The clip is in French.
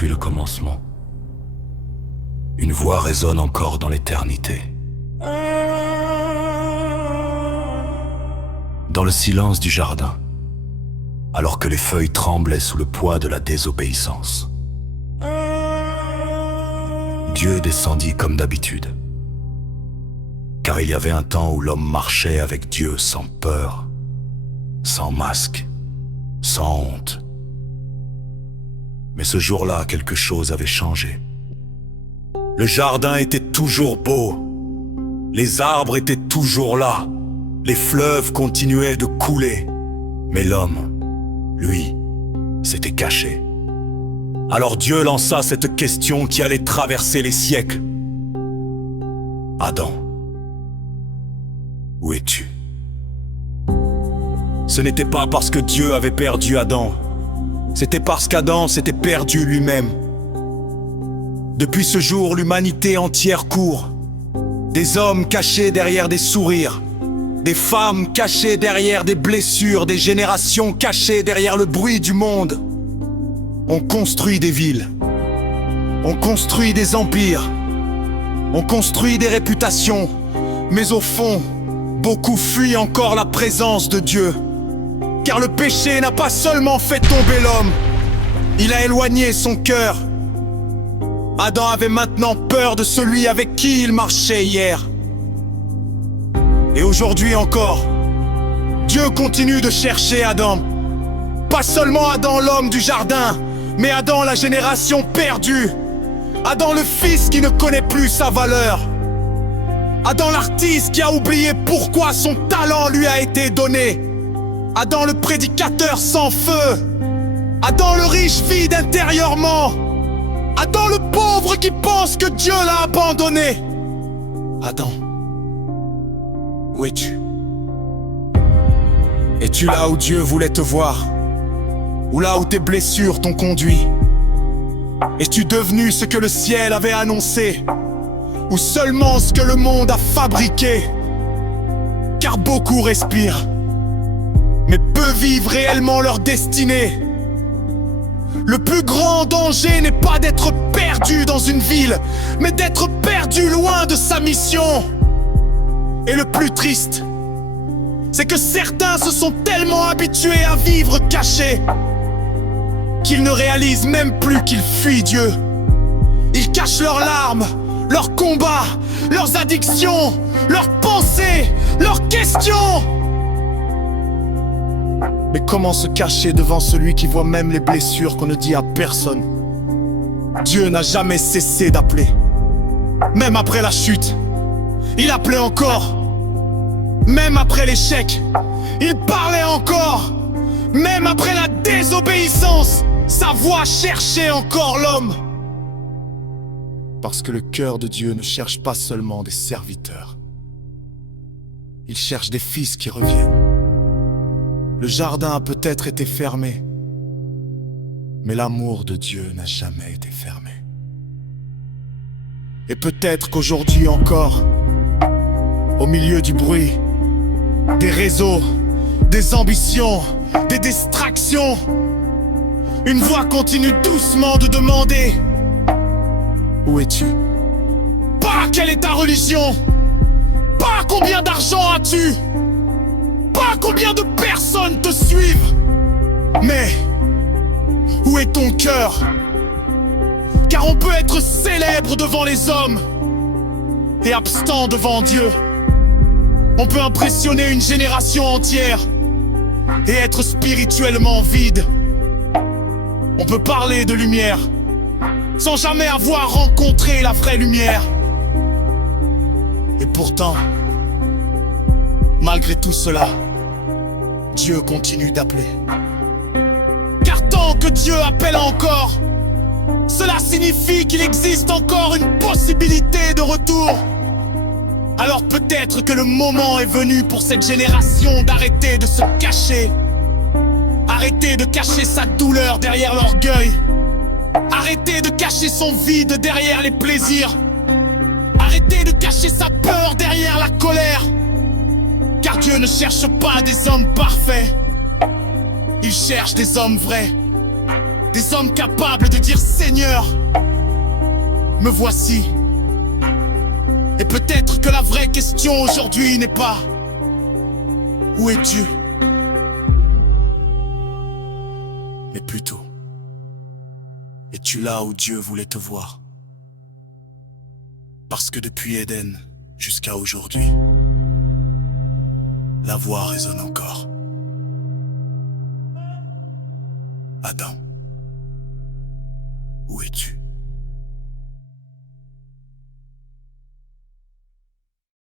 depuis le commencement. Une voix résonne encore dans l'éternité. Dans le silence du jardin, alors que les feuilles tremblaient sous le poids de la désobéissance, Dieu descendit comme d'habitude. Car il y avait un temps où l'homme marchait avec Dieu sans peur, sans masque, sans honte. Mais ce jour-là, quelque chose avait changé. Le jardin était toujours beau. Les arbres étaient toujours là. Les fleuves continuaient de couler. Mais l'homme, lui, s'était caché. Alors Dieu lança cette question qui allait traverser les siècles. Adam, où es-tu? Ce n'était pas parce que Dieu avait perdu Adam. C'était parce qu'Adam s'était perdu lui-même. Depuis ce jour, l'humanité entière court. Des hommes cachés derrière des sourires. Des femmes cachées derrière des blessures. Des générations cachées derrière le bruit du monde. On construit des villes. On construit des empires. On construit des réputations. Mais au fond, beaucoup fuient encore la présence de Dieu. Car le péché n'a pas seulement fait tomber l'homme, il a éloigné son cœur. Adam avait maintenant peur de celui avec qui il marchait hier. Et aujourd'hui encore, Dieu continue de chercher Adam. Pas seulement Adam l'homme du jardin, mais Adam la génération perdue. Adam le fils qui ne connaît plus sa valeur. Adam l'artiste qui a oublié pourquoi son talent lui a été donné. Adam le prédicateur sans feu. Adam le riche vide intérieurement. Adam le pauvre qui pense que Dieu l'a abandonné. Adam, où es-tu? Es-tu là où Dieu voulait te voir? Ou là où tes blessures t'ont conduit? Es-tu devenu ce que le ciel avait annoncé? Ou seulement ce que le monde a fabriqué? Car beaucoup respirent, mais peu vivent réellement leur destinée. Le plus grand danger n'est pas d'être perdu dans une ville, mais d'être perdu loin de sa mission. Et le plus triste, c'est que certains se sont tellement habitués à vivre cachés qu'ils ne réalisent même plus qu'ils fuient Dieu. Ils cachent leurs larmes, leurs combats, leurs addictions, leurs pensées, leurs questions. Mais comment se cacher devant celui qui voit même les blessures qu'on ne dit à personne? Dieu n'a jamais cessé d'appeler. Même après la chute, il appelait encore. Même après l'échec, il parlait encore. Même après la désobéissance, sa voix cherchait encore l'homme. Parce que le cœur de Dieu ne cherche pas seulement des serviteurs. Il cherche des fils qui reviennent. Le jardin a peut-être été fermé, mais l'amour de Dieu n'a jamais été fermé. Et peut-être qu'aujourd'hui encore, au milieu du bruit, des réseaux, des ambitions, des distractions, une voix continue doucement de demander: où es-tu? Pas quelle est ta religion, pas combien d'argent as-tu, pas combien de personnes te suivent, mais où est ton cœur? Car on peut être célèbre devant les hommes et absent devant Dieu. On peut impressionner une génération entière et être spirituellement vide. On peut parler de lumière sans jamais avoir rencontré la vraie lumière. Et pourtant, malgré tout cela, Dieu continue d'appeler. Car tant que Dieu appelle encore, cela signifie qu'il existe encore une possibilité de retour. Alors peut-être que le moment est venu pour cette génération d'arrêter de se cacher. Arrêter de cacher sa douleur derrière l'orgueil. Arrêter de cacher son vide derrière les plaisirs. Arrêter de cacher sa peur derrière la colère. Car Dieu ne cherche pas des hommes parfaits. Il cherche des hommes vrais. Des hommes capables de dire Seigneur, me voici. Et peut-être que la vraie question aujourd'hui n'est pas où est Dieu, mais plutôt es-tu là où Dieu voulait te voir? Parce que depuis Éden jusqu'à aujourd'hui, la voix résonne encore. Adam.